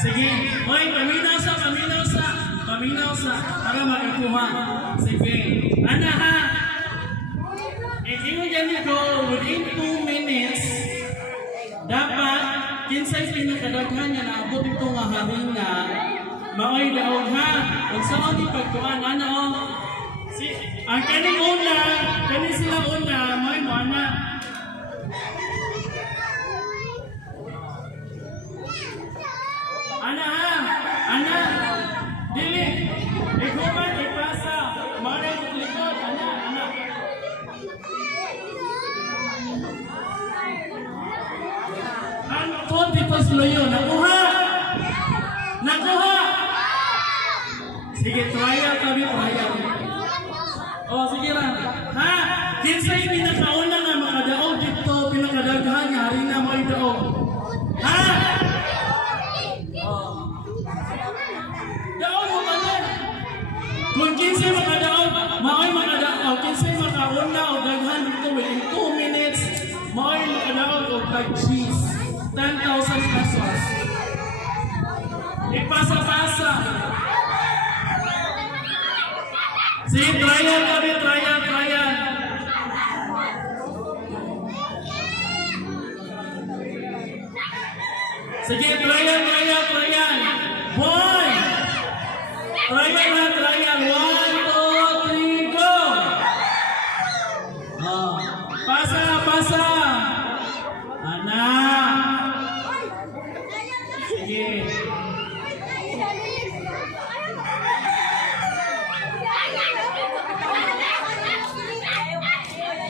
Sige. Hoy, paminaw sa para makakuha. Sige. Ana ha. Ingon dyan ko, within 2 minutes, dapat, kinsay pinakadaghan niya na abot ito nga haring na maoy daog ha. Kung saan ipagkuhan, ano o? Ang kaning una, kaning sila una, may mo ana. Ana ha, ana. Dili, iguman ipasa, maray likod, ana. Ang konti loyo, nakuha! Sige, trial kami. O, sige lang. Ha? Kinsay pinakauna nga makadaog dito, pinakadaghan nga, hari na mo idaog. Ha? Daog mo ba na? Kung kinsay makadaog, maoy makadaog. Kinsay makauna o daghan dito within 2 minutes, maoy makadaog o tag-cheese. 10,000 pesos. Ipasa-pasa. Sige, trial kami, trial. Sige, trial. Boy! Trial. 1, 2, 3, go! Pasa! Anak! Sige.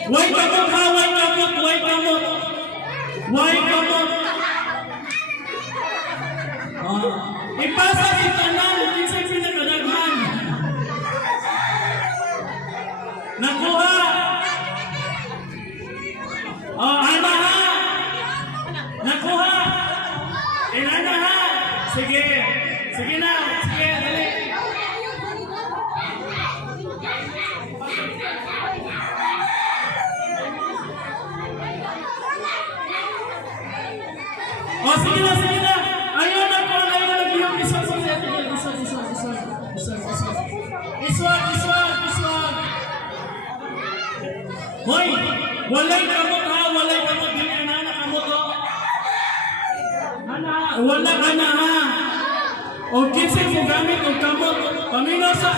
Why kamot. Ipasa si tanan, kinsay pinakadaghan. Nakuha. Ana ha. Nakuha. Ana ha. Sige na. Sige, dali. Sige na. Ayaw na yung iswag. Hoy, walay kamot ha. Dili na kamot ho. Wala ka na ha. O kinsay mo gamit o kamot. Paminaw sa.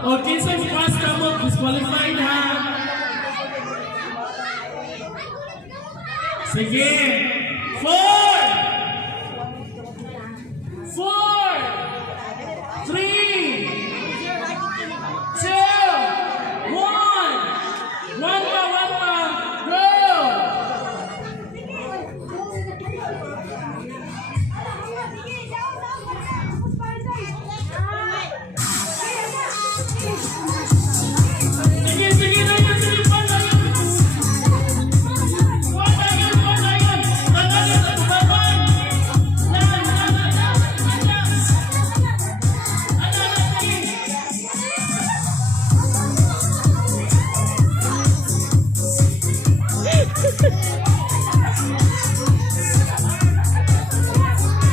O kinsay mo pas kamot. Disqualified ha. Sige. 4, 3, 2, 1. One pa. Go!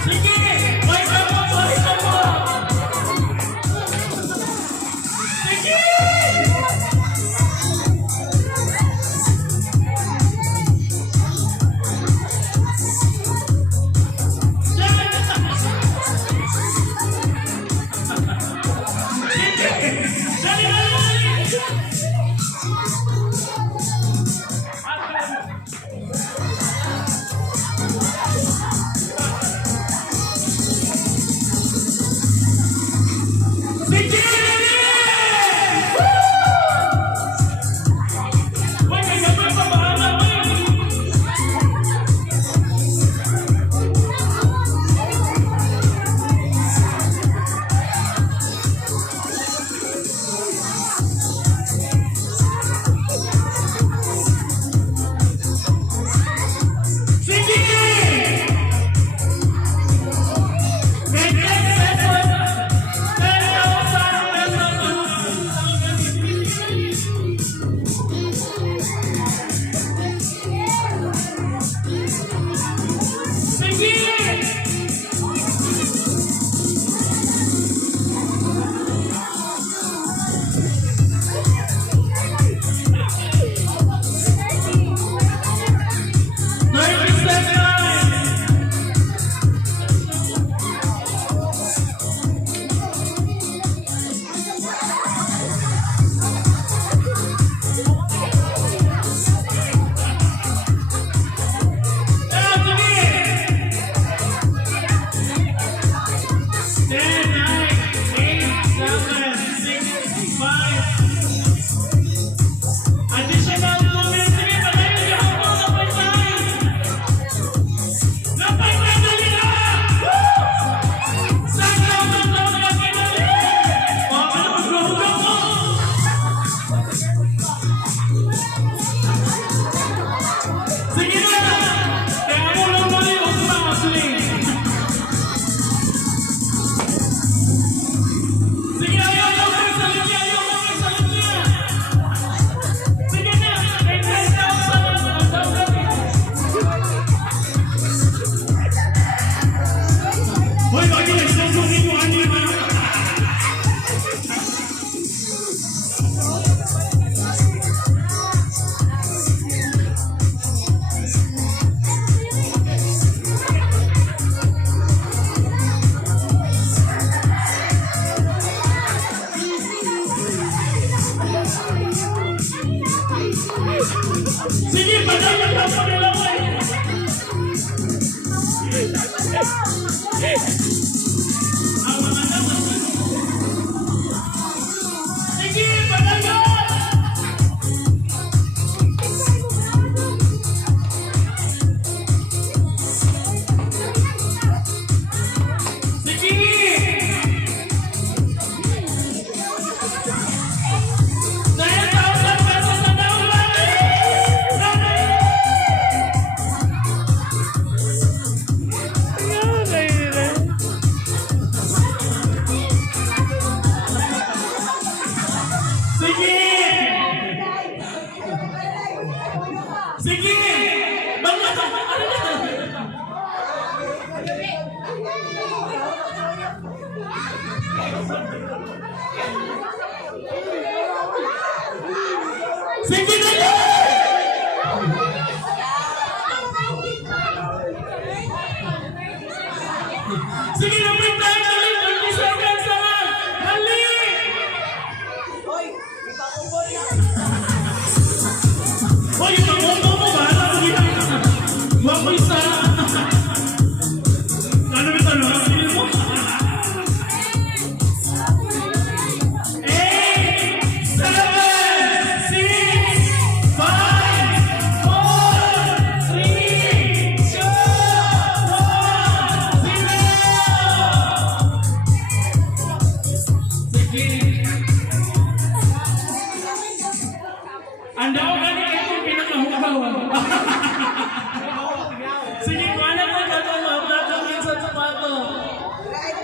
Sige. Sige, padayon lang po nila ko eh. Ang mga naman. Sige, padayon! Sige! 9,000 pesos na daw lang! Sige! Sige! Bakit? Ano na? Sige na yan! Sige na, wait tayo! 30 seconds lang! Dali! Hoy, yung mamoto mo ba? Sige na! Huwag mo isa! Ano ba ito, no? Sige mo! 8, 7, 6, 5, 4, 3, 2, 1, 0! Sige! Anda ko gani kayo kung pinakahukawan. Sige, kung ano ko ba ito, mablatang sa sapato.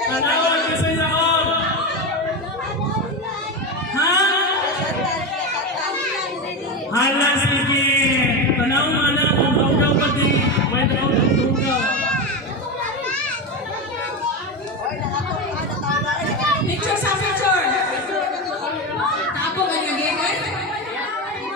Tanawan ko sa isaon. Ha? Hala, sige. Tanaw mga anak, kung daw ba di, pwede ako